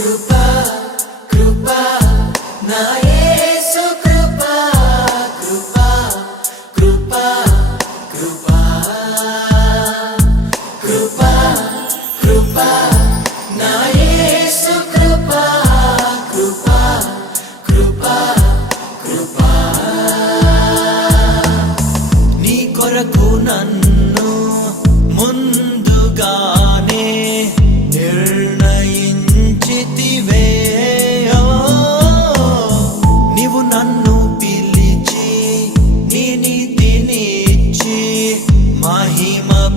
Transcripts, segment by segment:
కృప కృప నాయ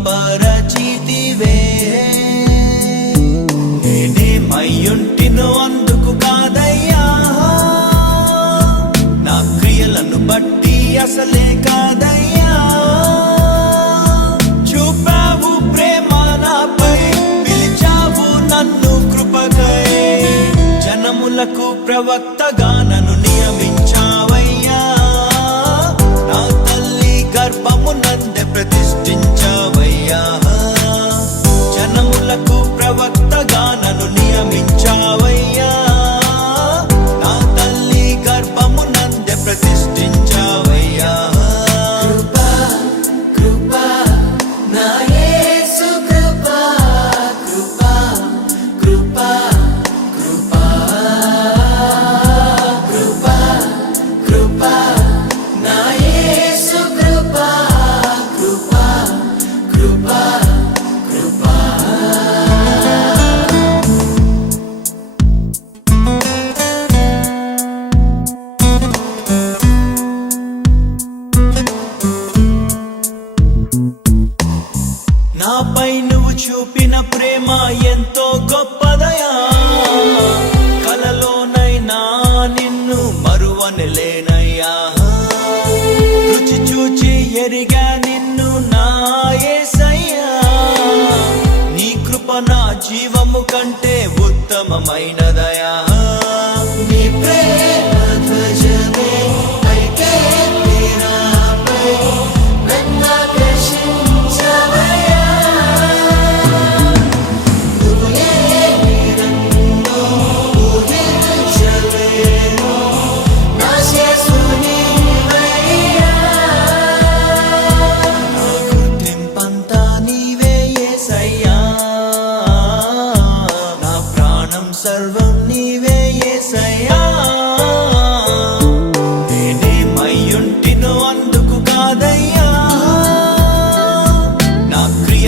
మహిమ పరచితివే నేనేమయ్యుంటినో అందుకు కాదయ్యా. నా బట్టి అసలే కాదయ్యా. చూపావు ప్రేమ నాపై పిలిచావు నన్ను కృపకై. జనములకు ప్రవక్తగా నన్ను చూపిన ప్రేమ ఎంతో గొప్పదయా. కలలోనైనా నిన్ను మరువనలేనయ్యా. రుచి చూచి ఎరిగా నిన్ను నాయసయ్యా నీ కృప నా జీవము కంటే ఉత్తమమైనదయా.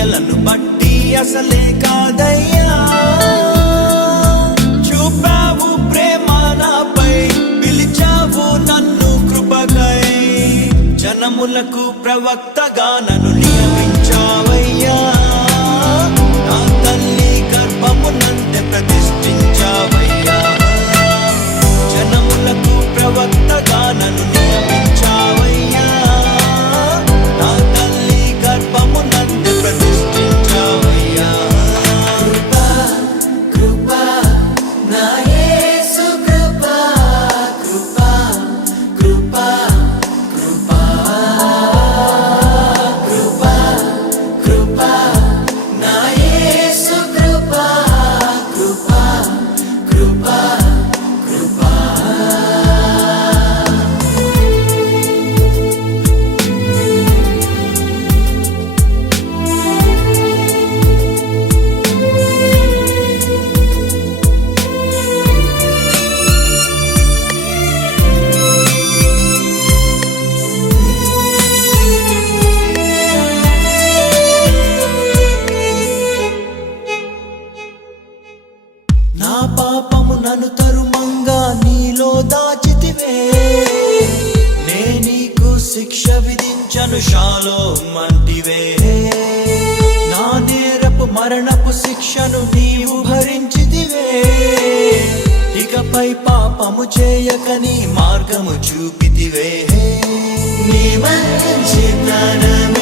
క్రియలను బట్టి అసలే కాదయ్యా. చూపావు ప్రేమ నాపై పిలిచావు నన్ను కృపకై. జనములకు ప్రవక్తగా నన్ను నా పాపము నన్ను తరుమంగా నీలో దాచితివే. నే నీకు శిక్ష విధించను షాలో మంటివే. నా నేరపు మరణపు శిక్షను నీవు భరించితివే. ఇకపై పాపము చేయక నీ మార్గము చూపితివే. నీ మంచితనమే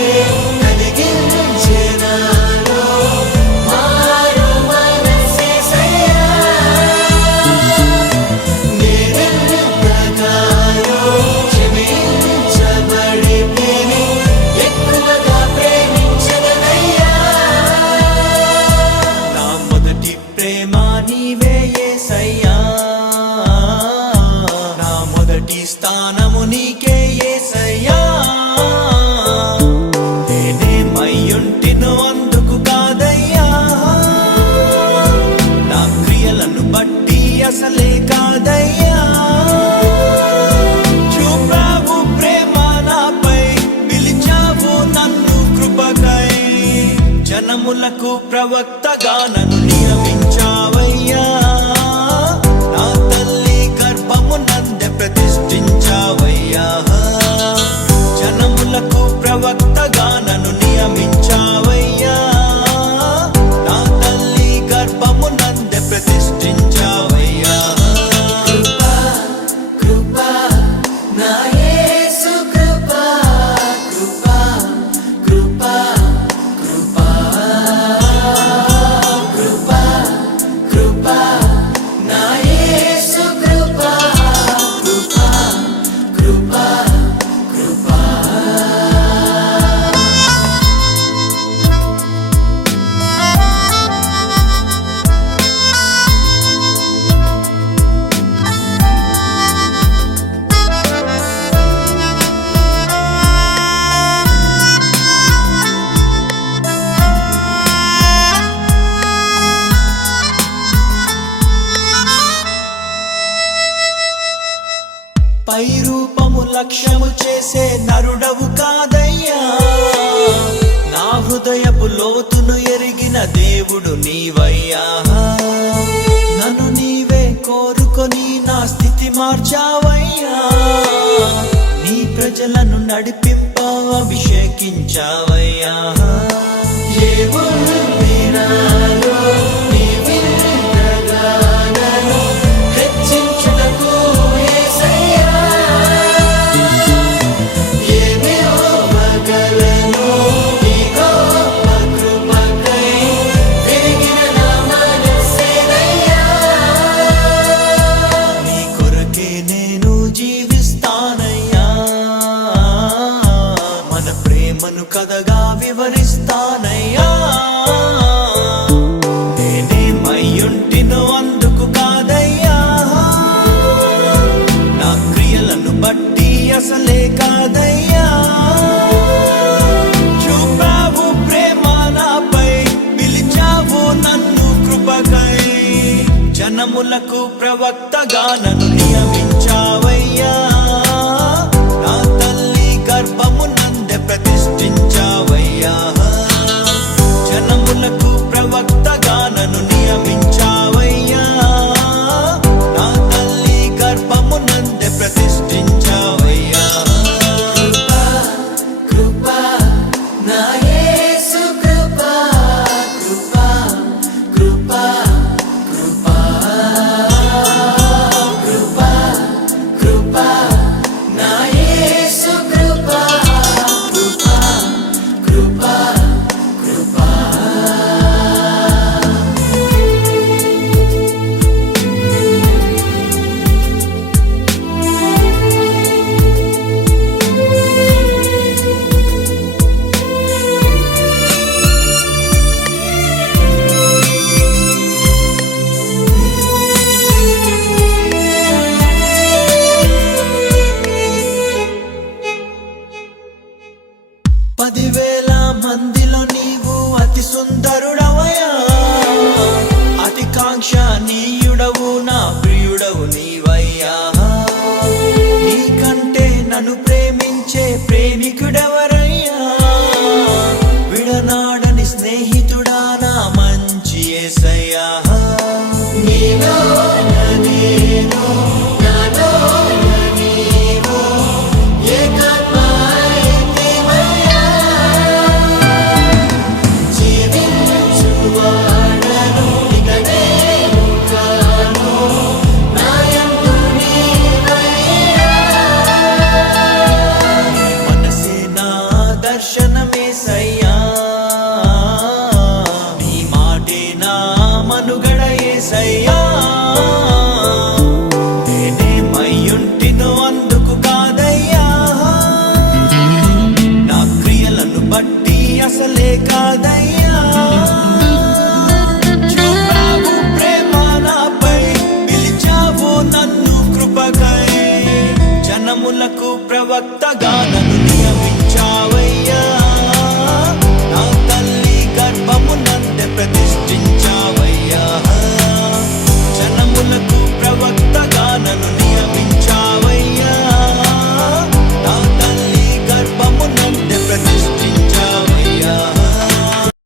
పై రూపము లక్ష్యము చేసే నరుడవు కాదయ్యా. నా హృదయపు లోతును ఎరిగిన దేవుడు నీవయ్యా. నన్ను నీవే కోరుకొని నా స్థితి మార్చావయ్యా. నీ ప్రజలను నడిపింపావు అభిషేకించావయ్యా. ఏ నన్ను నియమించావయ్యా